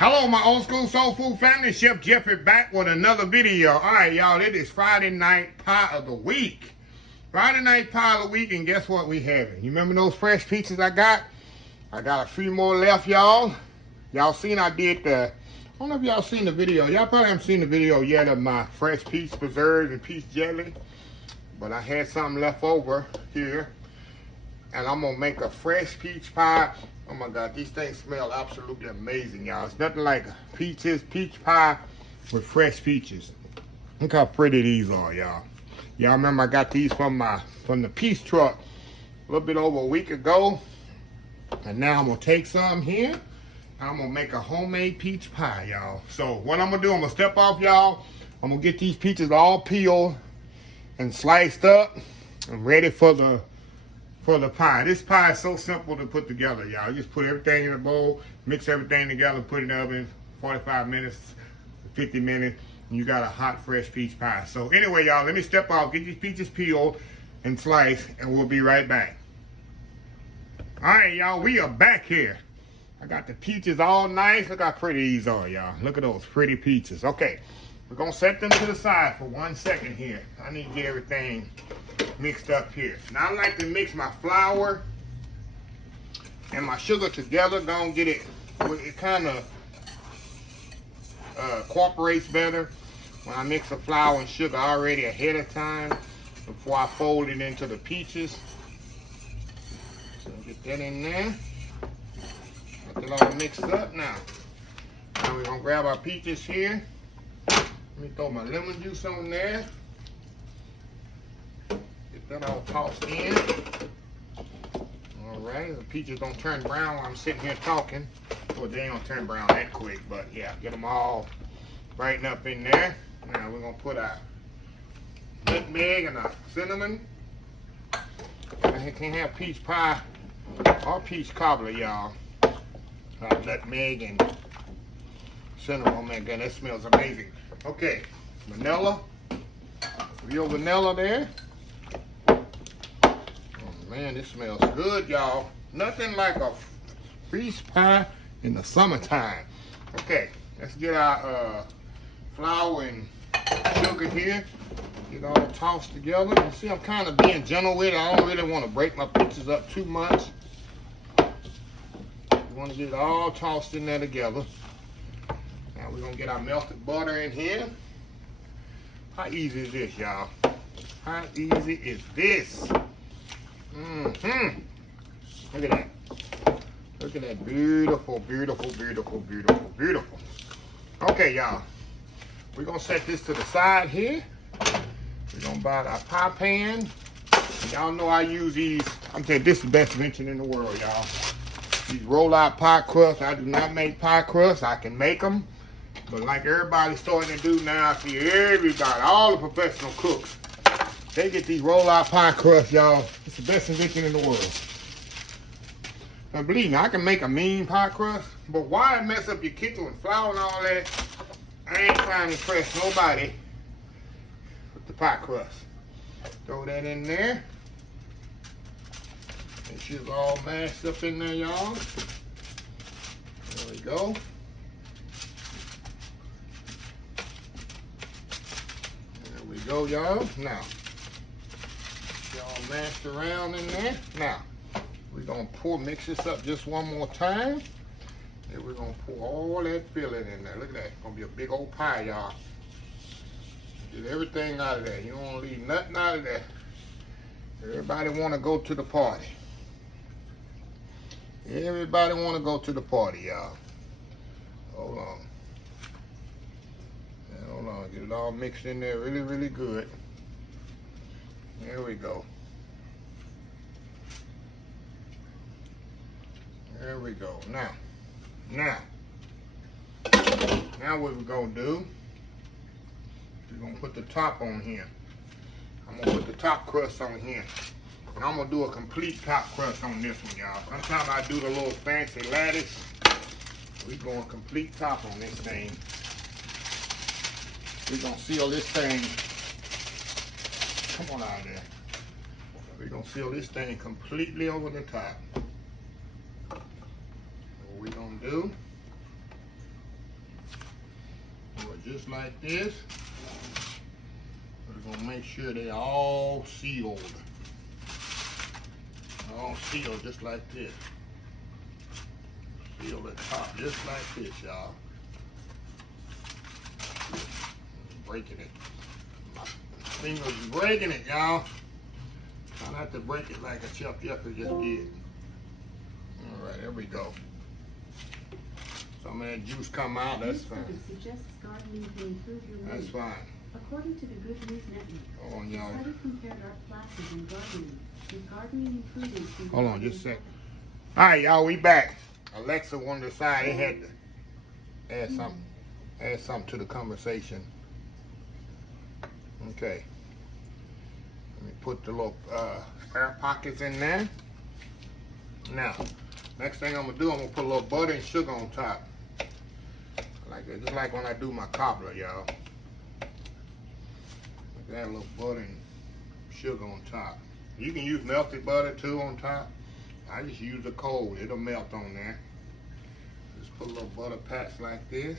Hello, my old school soul food family. Chef Jeffrey back with another video. All right, y'all, it is Friday night pie of the week. Friday night pie of the week, and guess what we having? You remember those fresh pizzas I got? I got a few more left, y'all. Y'all seen I did I don't know if y'all seen the video. Y'all probably haven't seen the video yet of my fresh peach preserves and peach jelly. But I had something left over here. And I'm going to make a fresh peach pie. Oh my God, these things smell absolutely amazing, y'all. It's nothing like peach pie with fresh peaches. Look how pretty these are, y'all. Y'all remember I got these from the peach truck a little bit over a week ago. And now I'm going to take some here. And I'm going to make a homemade peach pie, y'all. So what I'm going to do, I'm going to step off, y'all. I'm going to get these peaches all peeled and sliced up and ready for the pie. This pie is so simple to put together, y'all. You just put everything in a bowl, mix everything together, put it in the oven, 45 minutes, 50 minutes, and you got a hot, fresh peach pie. So anyway, y'all, let me step off, get these peaches peeled and sliced, and we'll be right back. All right, y'all, we are back here. I got the peaches all nice. Look how pretty these are, y'all. Look at those pretty peaches. Okay, we're going to set them to the side for 1 second here. I need to get everything mixed up here. Now I like to mix my flour and my sugar together. Don't get it, it kind of cooperates better when I mix the flour and sugar already ahead of time before I fold it into the peaches. So get that in there. Get it all mixed up now. Now we're gonna grab our peaches here. Let me throw my lemon juice on there. That all tossed in. All right, the peaches don't turn brown while I'm sitting here talking. Well, they ain't gonna turn brown that quick, but yeah, get them all brightened up in there. Now we're gonna put our nutmeg and our cinnamon. I can't have peach pie or peach cobbler, y'all. Nutmeg and cinnamon. Oh man, God, that smells amazing. Okay, vanilla. Real vanilla there. Man, this smells good, y'all. Nothing like a peach pie in the summertime. Okay, let's get our flour and sugar here. Get it all tossed together. You see, I'm kind of being gentle with it. I don't really want to break my peaches up too much. We want to get it all tossed in there together. Now we're going to get our melted butter in here. How easy is this, y'all? How easy is this? Look at that. Look at that. Beautiful, beautiful, beautiful, beautiful, beautiful. Okay, y'all. We're going to set this to the side here. We're going to buy our pie pan. Y'all know I use these. I'm telling you, this is the best invention in the world, y'all. These roll-out pie crusts. I do not make pie crusts. I can make them. But like everybody's starting to do now, I see everybody, all the professional cooks, they get these roll-out pie crusts, y'all. It's the best invention in the world. Now, believe me, I can make a mean pie crust, but why mess up your kitchen with flour and all that? I ain't trying to impress nobody with the pie crust. Throw that in there. Make sure it's all mashed up in there, y'all. There we go. There we go, y'all. Now, all mashed around in there. Now, we're going to mix this up just one more time. Then we're going to pour all that filling in there. Look at that. It's going to be a big old pie, y'all. Get everything out of there. You don't want to leave nothing out of there. Everybody want to go to the party. Everybody want to go to the party, y'all. Hold on. Hold on. Get it all mixed in there really, really good. There we go. There we go. Now what we're gonna do, we're gonna put the top on here. I'm gonna put the top crust on here. And I'm gonna do a complete top crust on this one, y'all. Sometimes I do the little fancy lattice. We're going complete top on this thing. We're gonna seal this thing. Come on out of there. We're gonna seal this thing completely over the top. What we're gonna do, just like this. We're gonna make sure they're all sealed. All sealed just like this. Seal the top just like this, y'all. Breaking it. My fingers breaking it, y'all. Try not to break it like a Chef Jeffrey just did. Alright, there we go. Some of that juice come out, that's fine. That's fine. According to the Good News Network, hold on, y'all. study compared our classes in gardening with gardening ingredients. Hold on, just a sec. Alright, y'all, we back. Alexa wanted to decide they had to add something to the conversation. Okay. Let me put the little air pockets in there. Now, next thing I'm gonna do, I'm gonna put a little butter and sugar on top. Like that, just like when I do my cobbler, y'all. Add a little butter and sugar on top. You can use melted butter too on top. I just use the cold, it'll melt on there. Just put a little butter patch like this.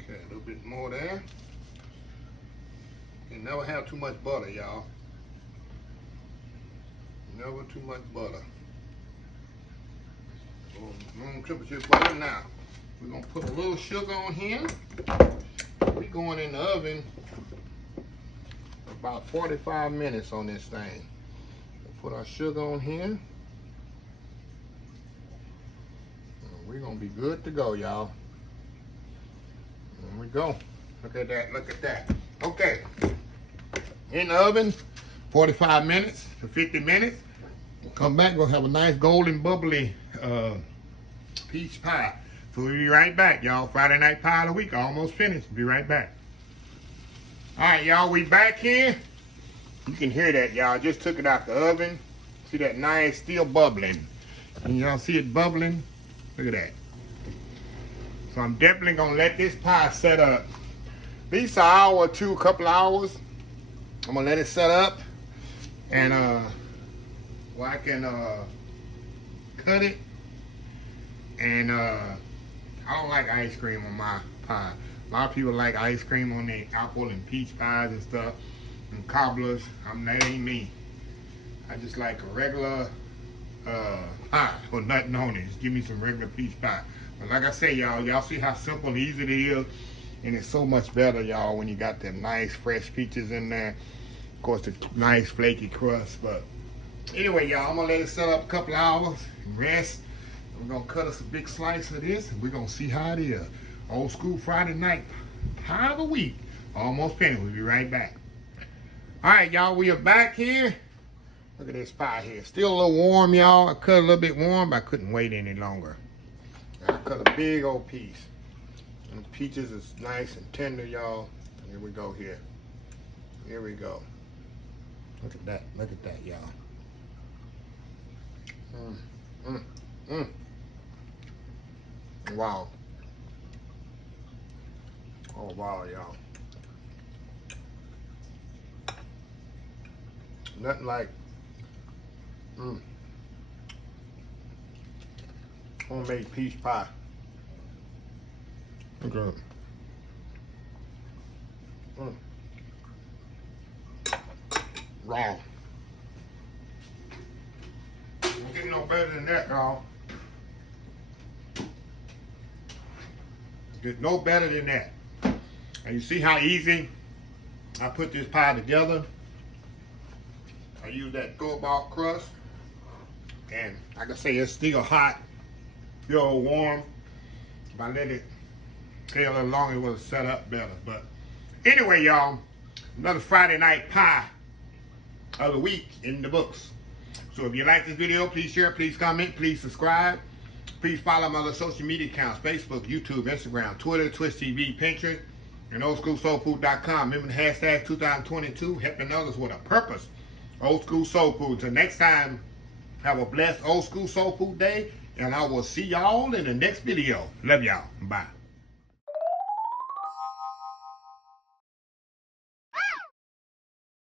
Okay, a little bit more there. You never have too much butter, y'all. Never too much butter. Room temperature butter. Now we're gonna put a little sugar on here. We're going in the oven about 45 minutes on this thing. We'll put our sugar on here. And we're gonna be good to go, y'all. There we go. Look at that, look at that. Okay. In the oven, 45 minutes to 50 minutes. We'll come back, we'll have a nice golden bubbly peach pie. So we'll be right back, y'all. Friday night pie of the week, almost finished. Be right back. All right, y'all, we back here. You can hear that, y'all. Just took it out the oven. See that nice, still bubbling. And y'all see it bubbling? Look at that. So I'm definitely gonna let this pie set up. At least an hour or two, a couple hours. I'm gonna let it set up. And well, I can cut it. And I don't like ice cream on my pie. A lot of people like ice cream on their apple and peach pies and stuff, and cobblers. That ain't me. I just like a regular pie with nothing on it. Just give me some regular peach pie. But like I say, y'all see how simple and easy it is, and it's so much better, y'all, when you got them nice fresh peaches in there. Of course, the nice flaky crust. But anyway, y'all, I'm gonna let it set up a couple hours and rest. We're gonna cut us a big slice of this, and we're gonna see how it is. Old school Friday night pie of the week. Almost finished. We'll be right back. All right, y'all, we are back here. Look at this pie here. Still a little warm, y'all. I cut a little bit warm, but I couldn't wait any longer. I cut a big old piece. And the peaches is nice and tender, y'all. Here we go here. Here we go. Look at that. Look at that, y'all. Wow. Oh, wow, y'all. Nothing like homemade peach pie. Okay. Raw. Don't get no better than that, y'all. There's no better than that. And you see how easy I put this pie together? I use that store-bought crust. And like I say, it's still hot, still warm. If I let it stay a little longer, it would have set up better. But anyway, y'all, another Friday night pie of the week in the books. So if you like this video, please share, please comment, please subscribe. Please follow my other social media accounts: Facebook, YouTube, Instagram, Twitter, Twitch TV, Pinterest, and oldschoolsoulfood.com. Remember the hashtag 2022, helping others with a purpose. Old School Soul Food. Till next time, have a blessed Old School Soul Food day, and I will see y'all in the next video. Love y'all. Bye.